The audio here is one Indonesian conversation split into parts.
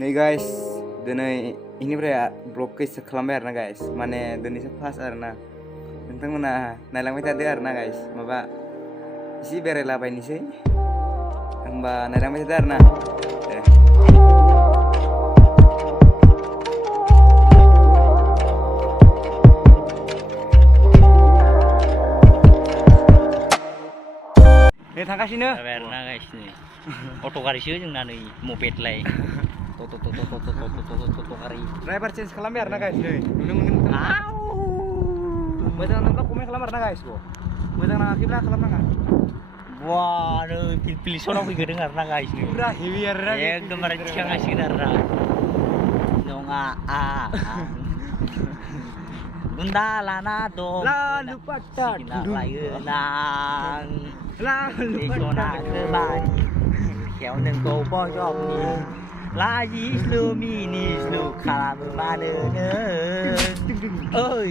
Nih guys, दिनै इनिफ्राय ब्लगखौ स्टार्ट खालामबाय आरोना गाइस माने दिनैसो फार्स्ट आरोना नोंथांमोना नायलांबाय थादो आरोना गाइस माबा एसे बेरायलाबायनोसै होमबा नायलांबाय थादो आरोना दे थांगासिनो आरोना गाइस नै अट' गारिसो जोंना नै मपेदलाय गारि ड्राइभार चेन्ज खालामबाय आरोना गाइस नै नुनो मोनगोन मोजां नांब्ला कमेन्ट खालाम आरोना गाइस मोजां नाङाखैब्ला खालामनाङा wah नै pilih-pilih फैगोदों आरोना गाइस नै पुरा हेभि आरोना एकदमबारे थिखांगासिगोन आरोना नङा Bunda lana dong lalu patah layu nang lalu patah keban khéo nâng câu bo job ni la yi slu mi ni slu kalam ba de ơi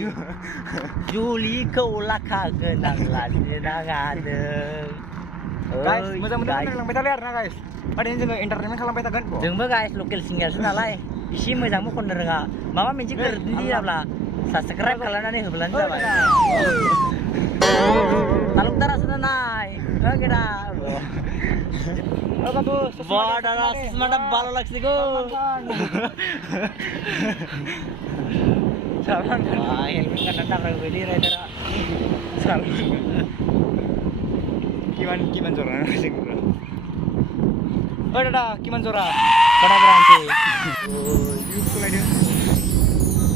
Juli câu la kha genang la na ga de guys moजां-मोजां नायलांबाय थादो आरोना guys ओरैनो जोङो एन्टारटेनमेन्ट खालामबाय थागोन जोंबो guys local सिंगारसो नालाय एसे मोजांबो खननो रोङा माबा मोनसे गोरोन्थि जाब्ला subscribe खालामनानै होब्लानो जाबाय तालुकदारासो नाय oke dah wah dara semangat ভালো লাগছে গো salam wah helmet kan ntar beli rider salam kiman jora sing bro oh dada kiman jora pada berhenti yuk kulai dia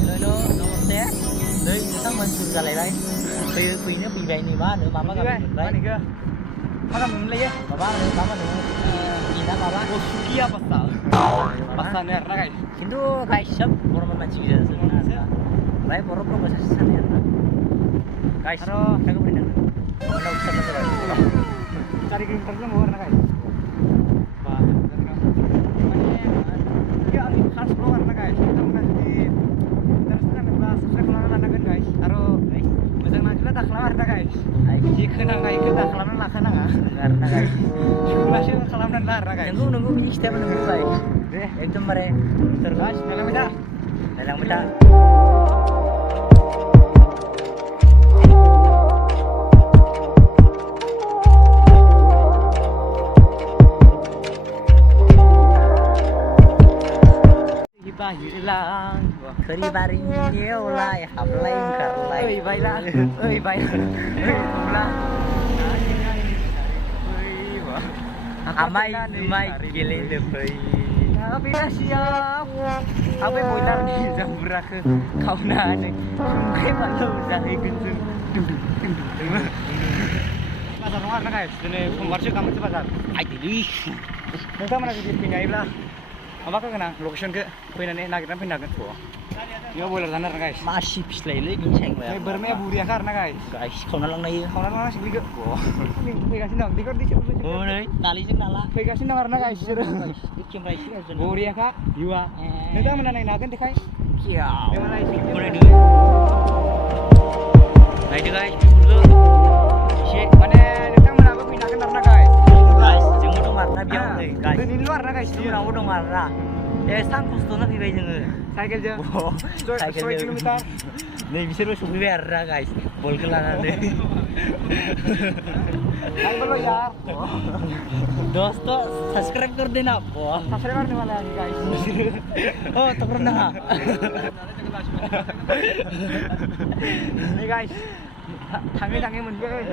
hello namaste đây sang mình sụt ra lại đây quỳ nó quỳ vậy này ba nữa mà gặp mình đấy mà gặp mình lấy á ba nữa nhìn đã ba oh sukia pasta nih arna guys itu guys sub orang mancing bisa sebenarnya baik orang bahasa sana ya guys kagak benar mana usah benar cari kilometernya mau arna guys wah ya khas lo arna guys kita mau di terus kan bahas subscribe arna guys aro मोजां नांखोला दाखालाम आरोना गाइस जि खोनाङा इखो दाखालामना लाखानाङा आरोना गाइस सुलासो खालामनानै ला आरोना गाइस नंगौ बिनि खिथायाबो नंगौ गाइस दे एकदमबारे गाइस नायलांबाय था hilang keri baring nhiều lại học lên cả lại ơi bay la amai mai gile de pai tapi siap apa boiler di Zambura ke kawanan sungkai balu jahe gunsun pasar rumah na guys ini pembarsih kamu itu pasar ayo di नोंथांमोना जुदि फैनायब्ला माबाखौ गोनां लकेसनखौ फैनानै नागिरनानै फैनो हागोन बेयाव बयलार जानो आरोना गाइस masih फिस्लायलै बिनि सायमाया बोरमाया बुरियाखा आरोना गाइस खावना लांनो हायो खावना लांनांसिगोन बेखौ फैगासिनो दं बेखौ नै नालिजों नाला फैगासिनो दं आरोना गाइस बिसोरो केमेरा एसे गाज्रि बुरियाखा भिउआ नोंथांमोना नायनो हागोन देखाय नायदो गाइस बेफोरखौ एसे माने नोंथांमोनाबो फैनो हागोन आरोना गाइस जोंबो दं आरोना बेयाव नै गाइस दिनैल' आरोना गाइस जोंनावबो दं आरोना सान खस्थ'ना फैबाय जोङो साइकेलजों 6 किल'मिटार नै बिसोरबो सफैबाय आरोना गाइस बलखौ लानानै आंबो यार दोस्त सब्सक्राइब कर देना सब्सक्राइब करने वाला है guys oh tak pernah nih guys थाङै मोनबाय